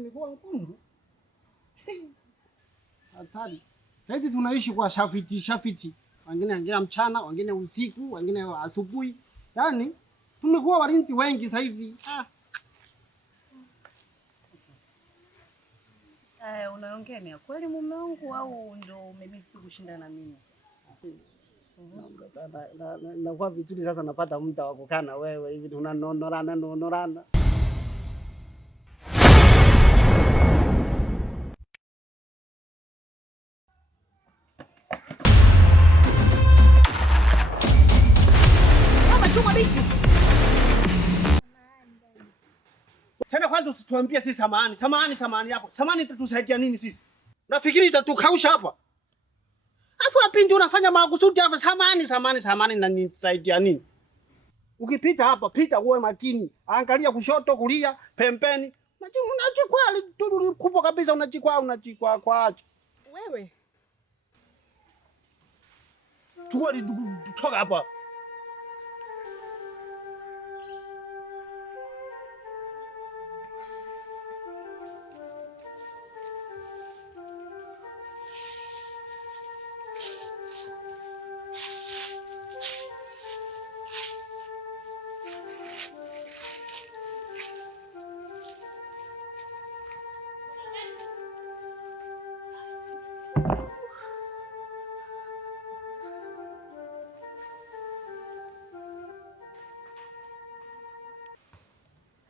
imekuwa nkundu. Hatari. Hadi tunaishi kwa shafiti. Wengine mchana, wengine usiku, wengine asubuhi. Yaani tumekuwa walinzi wengi sasa hivi. Unaongea ni kweli mume wangu au ndio umemiss kushinda na mimi? Na kwa vizuri sasa napata muda wa kukaa na wewe hivi tunanorana. Tena kwanza usituambie sisi samahani yako. Samahani itatusaidia nini sisi? Nafikiri itatukausha hapa. Afu apindi unafanya makusudi hapa samahani na nisaidia nini? Ukipita hapa pita uwe makini. Angalia kushoto, kulia, pembeni. Unajikwaa tu kubwa kabisa unajikwaa kwa acha. Wewe. Toka hapa.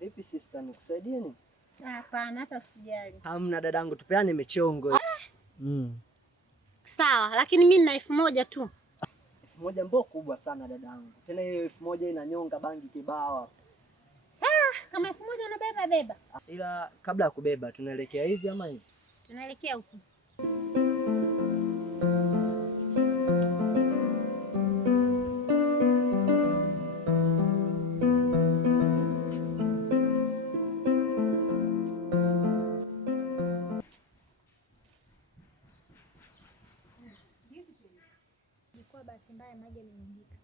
Vipi sister, nikusaidie nini? Hapana, hata usijali. Hamna dadangu, tupeane michongo. Sawa, lakini mimi nina 1000 tu. 1000 mbo kubwa sana dadangu. Tena hiyo 1000 inanyonga bangi kibao. Sawa, kama 1000 unabeba beba. Ila kabla ya kubeba tunaelekea hivi ama hivi? Tunaelekea huko. Kwa bahati mbaya maji yamemwagika.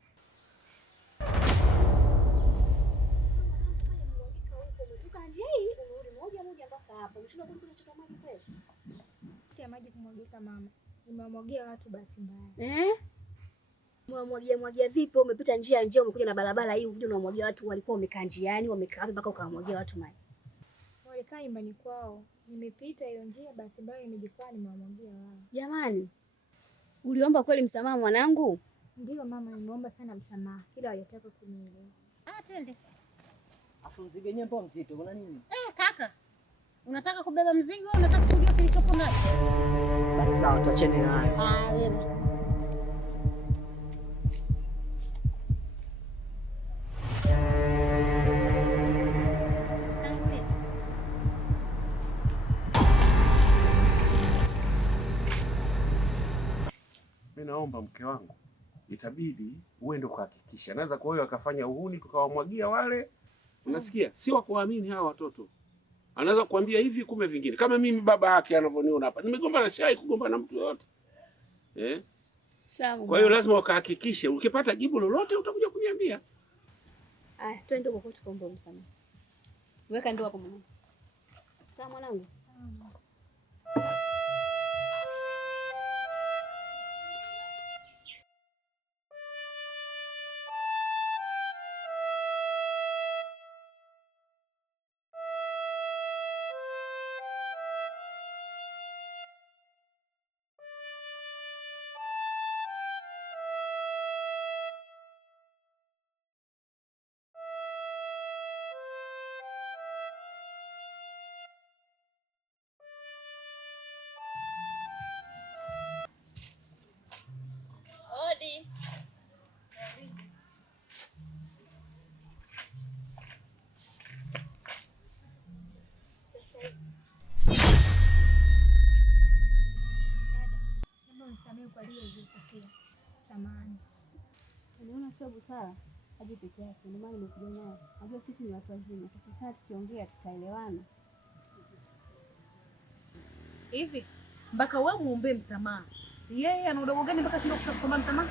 Umetoka njia hii unarudi moja mpaka hapa. Unashinda kuchota maji kweli? Kia maji kumwagika mama. Nimemwagia watu bahati mbaya. Mwamwagia vipi? Umepita njia umekuja na barabara hii ukija unamwagia watu walikuwa wamekaa njiani, wamekaa mpaka ukamwagia watu maji. Walikaa nyumbani kwao. Nimepita hiyo njia bahati mbaya nimejikwaa nimemwagia wao. Jamani. Uliomba kweli msamaha mwanangu? Ndio mama, nimeomba sana msamaha. Ila hajataka kunielewa. Twende. Afu mzigo wenyewe mbona mzito? Kuna nini? Kaka. Unataka kubeba mzigo au unataka kujua kilichopo ndani? Basi sawa, tuachane nayo. Wewe. Naomba mke wangu itabidi uende kuhakikisha. Naweza kwa hiyo akafanya uhuni tukawamwagia wale. Unasikia? Si wa kuamini hawa watoto. Anaweza kuambia hivi kumbe vingine. Kama mimi baba yake anavyoniona hapa. Nimegombana shai kugombana na mtu yote. Sawa. Kwa hiyo lazima ukahakikishe. Ukipata jibu lolote utakuja kuniambia. Twende huko tukaombe msamaha. Weka ndoa kwa mwanangu. Sawa mwanangu? Kwa lile lilitokea. Samahani. Unaona sio busara aje peke yake. Ndio maana nimekuja naye. Najua sisi ni watu wazima. Tukikaa tukiongea tutaelewana. Hivi mpaka wewe muombe msamaha. Yeye ana udogo gani mpaka shindwa kusema msamaha?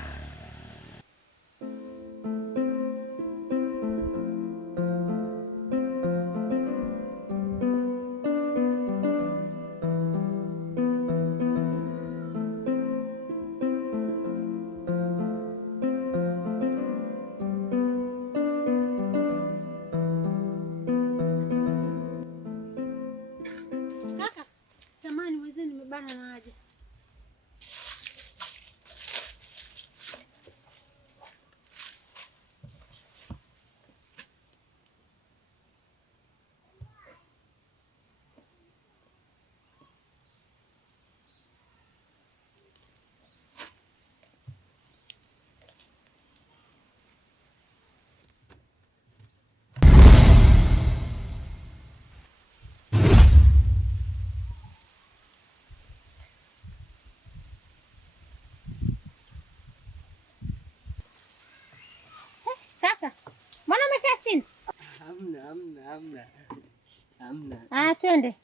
Hamna. Twende.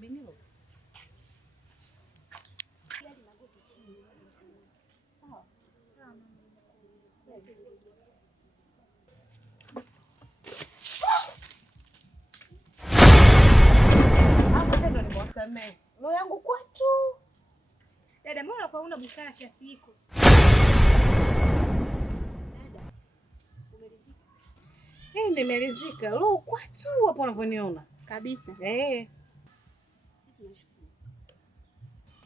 Binyo. Roho yangu kwatu. Dada, mbona unakuwa una busara kiasi hiko? Dada, umeridhika? Ndio nimeridhika. Roho kwatu hapo unavyoniona. Kabisa. Sisi tunashukuru.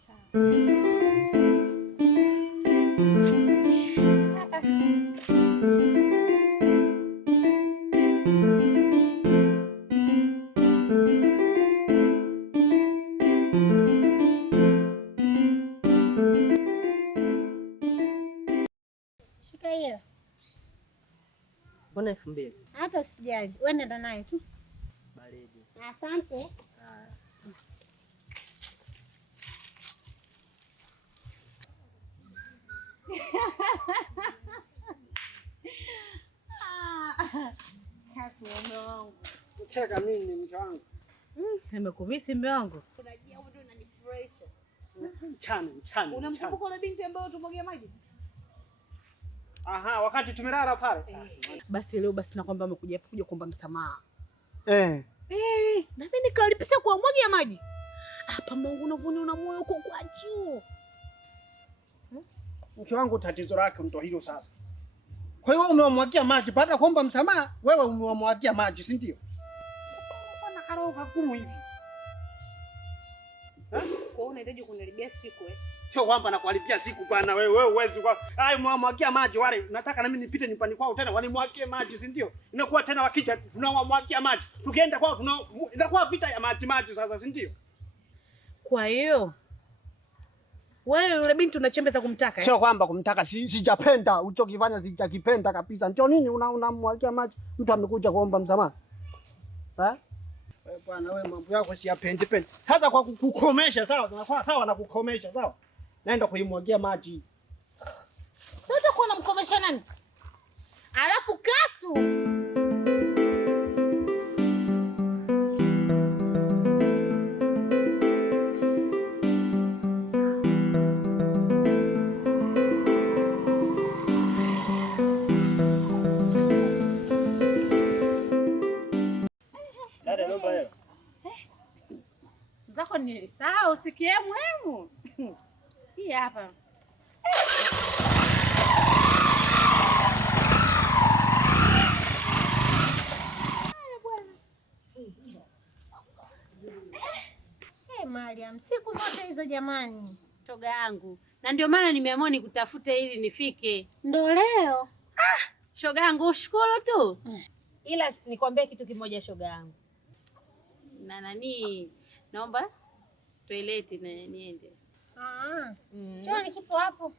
Sawa. Mbona 2000? Hata usijali. Wewe nenda naye tu. Baridi. Asante. Kasi mume wangu. Cheka nini mke wangu? Nimekumisi mume wangu. Unajua wewe ndio unanifurahisha. Mchana. Unamkumbuka yule binti ambayo tumwagia maji? Aha, wakati tumelala pale. Basi leo basi nakwambia amekuja hapa kuja kuomba msamaha. Na mimi nikalipisa kwa mwagia maji. Hapa Mungu unavuni una moyo uko kwa juu. Mke wangu tatizo lake ndio hilo sasa. Kwa hiyo umemwagia maji baada ya kuomba msamaha, wewe umemwagia maji, si ndio? Bwana karoga kumu hivi. Kwa hiyo unahitaji kunilibia siku Sio kwamba nakualipia siku bwana wewe uwezi kwa. Mwamwagia maji wale. Nataka na mimi nipite nyumbani kwao tena walimwagie maji, si ndio? Inakuwa tena wakija tunawamwagia maji. Tukienda kwao inakuwa vita ya maji sasa, si ndio? Kwa hiyo wewe yule binti unachembeza kumtaka Sio kwamba kumtaka, sijapenda ulichokifanya, sijakipenda kabisa. Ndio nini unamwagia maji? Mtu amekuja kuomba msamaha. Wewe bwana wewe mambo yako siyapendi. Sasa kwa kukomesha sawa, tunakuwa sawa na kukomesha sawa. Naenda kuimwagia maji. Sasa kwa namkomesha nani? Alafu Kasu. Dada naomba leo. Mzako nilisahau usikie muhimu. Hii hapa. Mariam, siku zote hizo jamani. Shoga yangu. Na ndio maana nimeamua nikutafute ili nifike. Ndo leo. Shoga yangu ushukuru tu. Ila nikwambie kitu kimoja shoga yangu. Na nani naomba toileti na niende. Choni kipo hapo.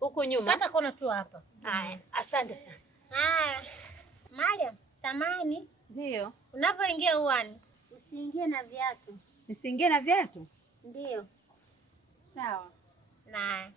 Huko nyuma. Kata kona tu hapa. Haya, asante sana. Haya. Mariam, samani. Ndio. Unapoingia uani, usiingie na viatu. Nisiingie na viatu? Ndio. Sawa. Na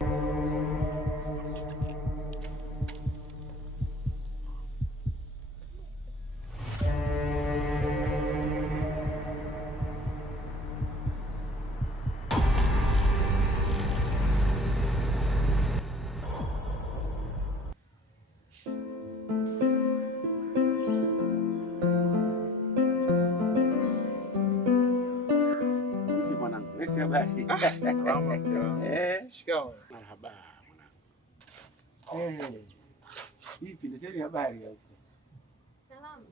Habari. Salama mzee. Shikamoo. Marhaba mwanangu. Vipi leteni habari hapo? Salama.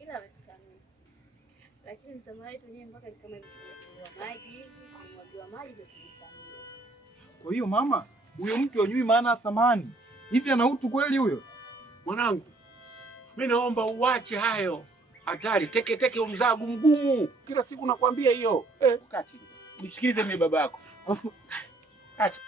Ila wetusamee. Lakini msamaha wetu wenyewe mpaka kama wa maji hivi, kumwagiwa maji ndio tulisamee. Kwa hiyo mama, huyo mtu hajui maana ya samani. Hivi ana utu kweli huyo? Mwanangu, mimi naomba uache hayo. Hatari, teke umzagu mgumu. Kila siku nakwambia hiyo. Kaa chini. Nisikilize mimi baba yako. Alafu acha.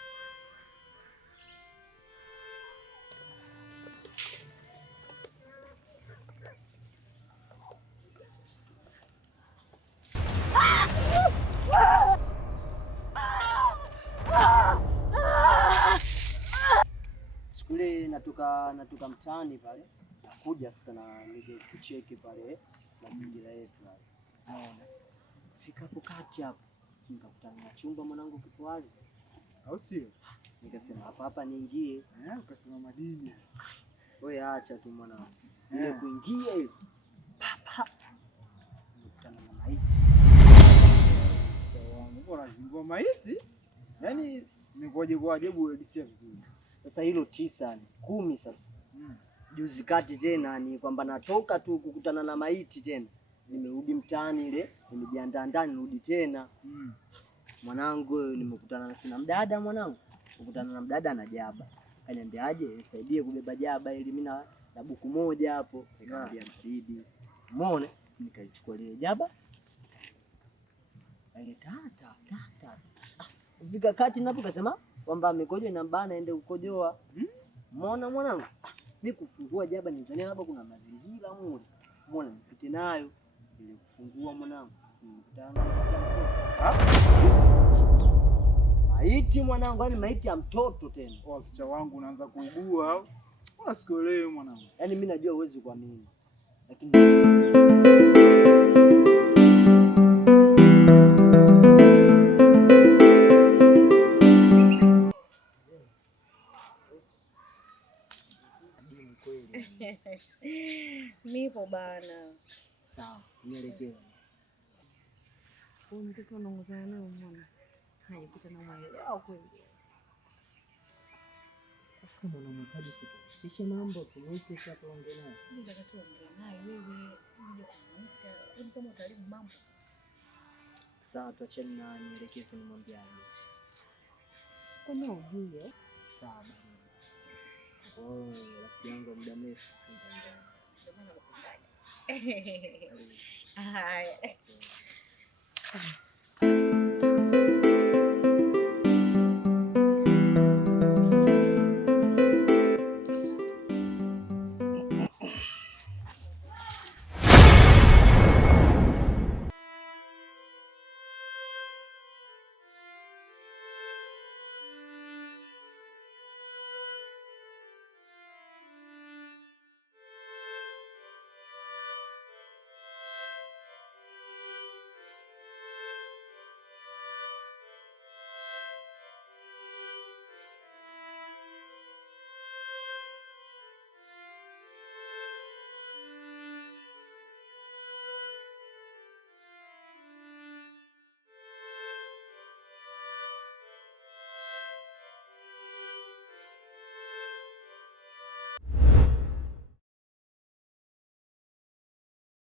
Siku ile natoka mtaani pale. nimekuja sasa na nije kucheki pale mazingira yetu hapa. Naona fika hapo kati hapo, nikakutana na chumba mwanangu kipo wazi, au sio? Nikasema hapa niingie. Ukasema madini. Wewe acha tu mwanangu. Ile kuingia hiyo. Papa. Nikutana na maiti. Mbona zingua maiti? Yaani nikoje kwa ajabu uedisia vizuri. Sasa hilo 9 ni 10 sasa. Juzi kati tena ni kwamba natoka tu kukutana na maiti tena. Nimerudi mtaani ile, nimejiandaa ndani nirudi tena. Mwanangu nimekutana na sina mdada mwanangu. Kukutana na mdada na jaba. Kaniambia aje nisaidie kubeba jaba ili mimi na buku moja hapo. Nikamwambia baridi. Umeona? Nikaichukua ile jaba. Ile tata. Fika kati napo kasema kwamba mikojo inambana aende ukojoa. Umeona mwanangu? Mimi kufungua jaba nizania labda kuna mazingira mmoja. Umeona nipite nayo ili kufungua mwanangu. Nikutana maiti mwanangu, yani maiti ya mtoto tena. Kwa kicha wangu unaanza kuugua au? Unasikuelewi mwanangu. Yaani mimi najua huwezi kuamini. Lakini nipo bana. sawa, nielekee. Huyu mtoto anaongozana naye mwana. Haikuta na mwaelewa au kweli? Sasa kama unamhitaji sisi mambo tumuite sasa tuongee naye. Mimi nataka tuongee naye wewe, uje kumuita. Wewe kama utaribu mambo. Sawa, tuachane na nielekeze nimwambie Alice. Kwa nini ujue? Sawa bana. Rafiki yangu muda mrefu. Ndio maana nakupendaga. Haya.